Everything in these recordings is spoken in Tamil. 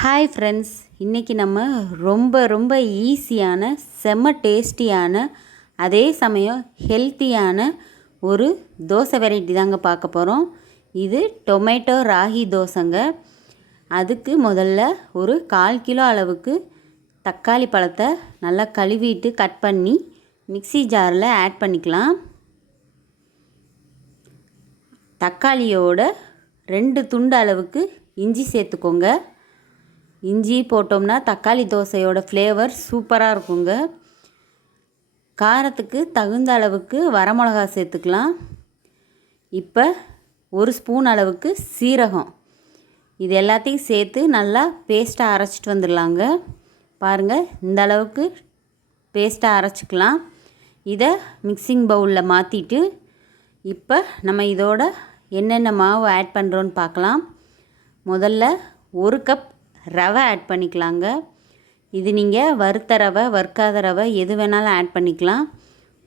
ஹாய் ஃப்ரெண்ட்ஸ் இன்றைக்கி நம்ம ரொம்ப ரொம்ப ஈஸியான செம்ம டேஸ்டியான அதே சமயம் ஹெல்த்தியான ஒரு தோசை வெரைட்டி தாங்க பார்க்க போகிறோம் இது டொமேட்டோ ராகி தோசைங்க. அதுக்கு முதல்ல ஒரு கால் கிலோ அளவுக்கு தக்காளி பழத்தை நல்லா கழுவிட்டு கட் பண்ணி மிக்ஸி ஜாரில் ஆட் பண்ணிக்கலாம். தக்காளியோட ரெண்டு துண்டு அளவுக்கு இஞ்சி சேர்த்துக்கோங்க. இஞ்சி போட்டோம்னா தக்காளி தோசையோட ஃப்ளேவர் சூப்பராக இருக்குங்க. காரத்துக்கு தகுந்த அளவுக்கு வரமிளகா சேர்த்துக்கலாம். இப்போ ஒரு ஸ்பூன் அளவுக்கு சீரகம். இது எல்லாத்தையும் சேர்த்து நல்லா பேஸ்ட்டாக அரைச்சிட்டு வந்துடலாங்க. பாருங்கள் இந்த அளவுக்கு பேஸ்ட்டாக அரைச்சிக்கலாம். இதை மிக்சிங் பவுலில் மாற்றிட்டு இப்போ நம்ம இதோட என்னென்ன மாவு ஆட் பண்ணுறோன்னு பார்க்கலாம் முதல்ல ஒரு கப் ரவை ஆட் பண்ணிக்கலாங்க. இது நீங்கள் வறுத்த ரவை வறுக்காத ரவை எது வேணாலும் ஆட் பண்ணிக்கலாம்.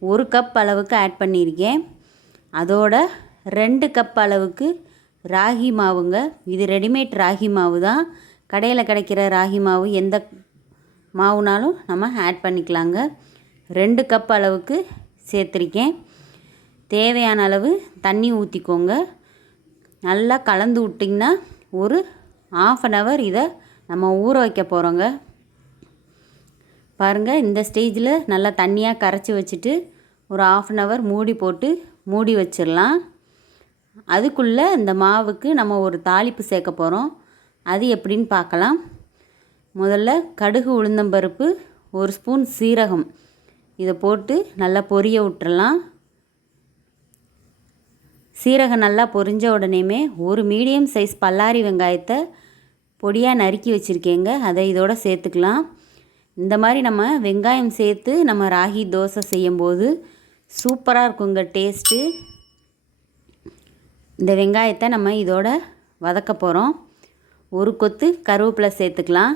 ஒரு கப் அளவுக்கு ஆட் பண்ணியிருக்கேன். அதோட ரெண்டு கப் அளவுக்கு ராகி மாவுங்க. இது ரெடிமேட் ராகி மாவு தான். கடையில் கிடைக்கிற ராகி மாவு எந்த மாவுனாலும் நம்ம ஆட் பண்ணிக்கலாங்க. ரெண்டு கப் அளவுக்கு சேர்த்துருக்கேன். தேவையான அளவு தண்ணி ஊற்றிக்கோங்க நல்லா கலந்து விட்டிங்கன்னா ஒரு ஆஃப் அன் ஹவர் இதை நம்ம ஊற வைக்க போகிறோங்க பாருங்கள் இந்த ஸ்டேஜில் நல்லா தண்ணியாக கரைச்சி வச்சுட்டு ஒரு ஆஃப் அன் ஹவர் மூடி போட்டு மூடி வச்சிடலாம். அதுக்குள்ளே இந்த மாவுக்கு நம்ம ஒரு தாளிப்பு சேர்க்க போகிறோம் அது எப்படின்னு பார்க்கலாம். முதல்ல கடுகு உளுந்தம்பருப்பு ஒரு ஸ்பூன் சீரகம். இதை போட்டு நல்லா பொரிய விட்டுறலாம். சீரகம் நல்லா பொரிஞ்ச உடனேமே ஒரு மீடியம் சைஸ் பல்லாரி வெங்காயத்தை பொடியாக நறுக்கி வச்சுருக்கேங்க. அதை இதோட சேர்த்துக்கலாம். இந்த மாதிரி நம்ம வெங்காயம் சேர்த்து நம்ம ராகி தோசை செய்யும்போது சூப்பராக இருக்குங்க டேஸ்ட்டு. இந்த வெங்காயத்தை நம்ம இதோட வதக்க போகிறோம் ஒரு கொத்து கருவேப்பிலை சேர்த்துக்கலாம்.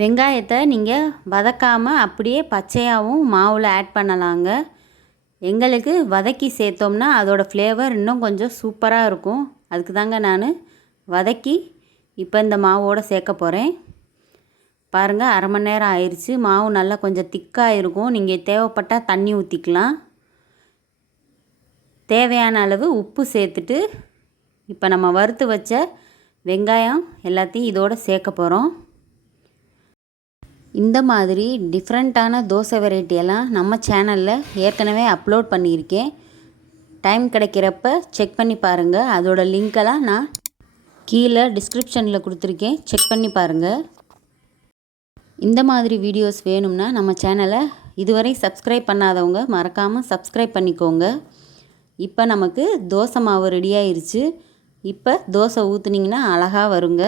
வெங்காயத்தை நீங்கள் வதக்காமல் அப்படியே பச்சையாகவும் மாவில் ஆட் பண்ணலாங்க. எங்களுக்கு வதக்கி சேர்த்தோம்னா அதோடய ஃப்ளேவர் இன்னும் கொஞ்சம் சூப்பராக இருக்கும். அதுக்கு தாங்க நான் வதக்கி இப்போ இந்த மாவோடு சேர்க்க போகிறேன் பாருங்கள் அரை மணி நேரம் ஆயிடுச்சு மாவு நல்லா கொஞ்சம் திக்காக இருக்கும். நீங்கள் தேவைப்பட்டால் தண்ணி ஊற்றிக்கலாம் தேவையான அளவு உப்பு சேர்த்துட்டு இப்போ நம்ம வறுத்து வச்ச வெங்காயம் எல்லாத்தையும் இதோடு சேர்க்க போகிறோம் இந்த மாதிரி டிஃப்ரெண்ட்டான தோசை வெரைட்டியெல்லாம் நம்ம சேனலில் ஏற்கனவே அப்லோட் பண்ணியிருக்கேன். டைம் கிடைக்கிறப்ப செக் பண்ணி பாருங்கள் அதோட லிங்க்கெல்லாம் நான் கீழே டிஸ்கிரிப்ஷனில் கொடுத்துருக்கேன். செக் பண்ணி பாருங்கள் இந்த மாதிரி வீடியோஸ் வேணும்னா நம்ம சேனலை இதுவரை சப்ஸ்கிரைப் பண்ணாதவங்க மறக்காமல் சப்ஸ்கிரைப் பண்ணிக்கோங்க. இப்போ நமக்கு தோசை மாவு ரெடி ஆயிருச்சு. இப்போ தோசை ஊற்றுனீங்கன்னா அழகாக வருங்க.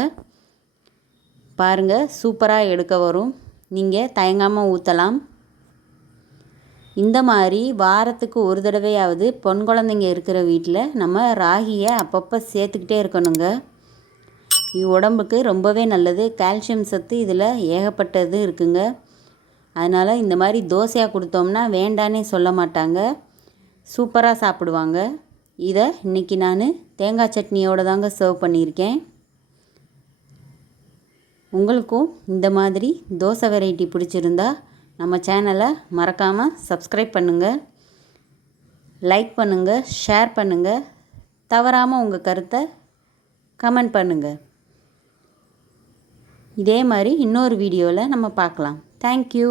பாருங்கள் சூப்பராக எடுக்க வரும். நீங்கள் தயங்காமல் ஊற்றலாம் இந்த மாதிரி வாரத்துக்கு ஒரு தடவையாவது பொன் குழந்தைங்க இருக்கிற வீட்டில் நம்ம ராகியை அப்பப்போ சேர்த்துக்கிட்டே இருக்கணுங்க. இது உடம்புக்கு ரொம்பவே நல்லது. கால்சியம் சத்து இதில் ஏகப்பட்டது இருக்குங்க. அதனால் இந்த மாதிரி தோசையாக கொடுத்தோம்னா வேண்டானே சொல்ல மாட்டாங்க. சூப்பராக சாப்பிடுவாங்க. இதை இன்றைக்கி நான் தேங்காய் சட்னியோடு தாங்க சர்வ் பண்ணியிருக்கேன். உங்களுக்கும் இந்த மாதிரி தோசை வெரைட்டி பிடிச்சிருந்தா நம்ம சேனலை மறக்காமல் சப்ஸ்கிரைப் பண்ணுங்கள் லைக் பண்ணுங்கள் ஷேர் பண்ணுங்கள் தவறாமல் உங்கள் கருத்தை கமெண்ட் பண்ணுங்கள் இதே மாதிரி இன்னொரு வீடியோவில் நம்ம பார்க்கலாம். தேங்க்யூ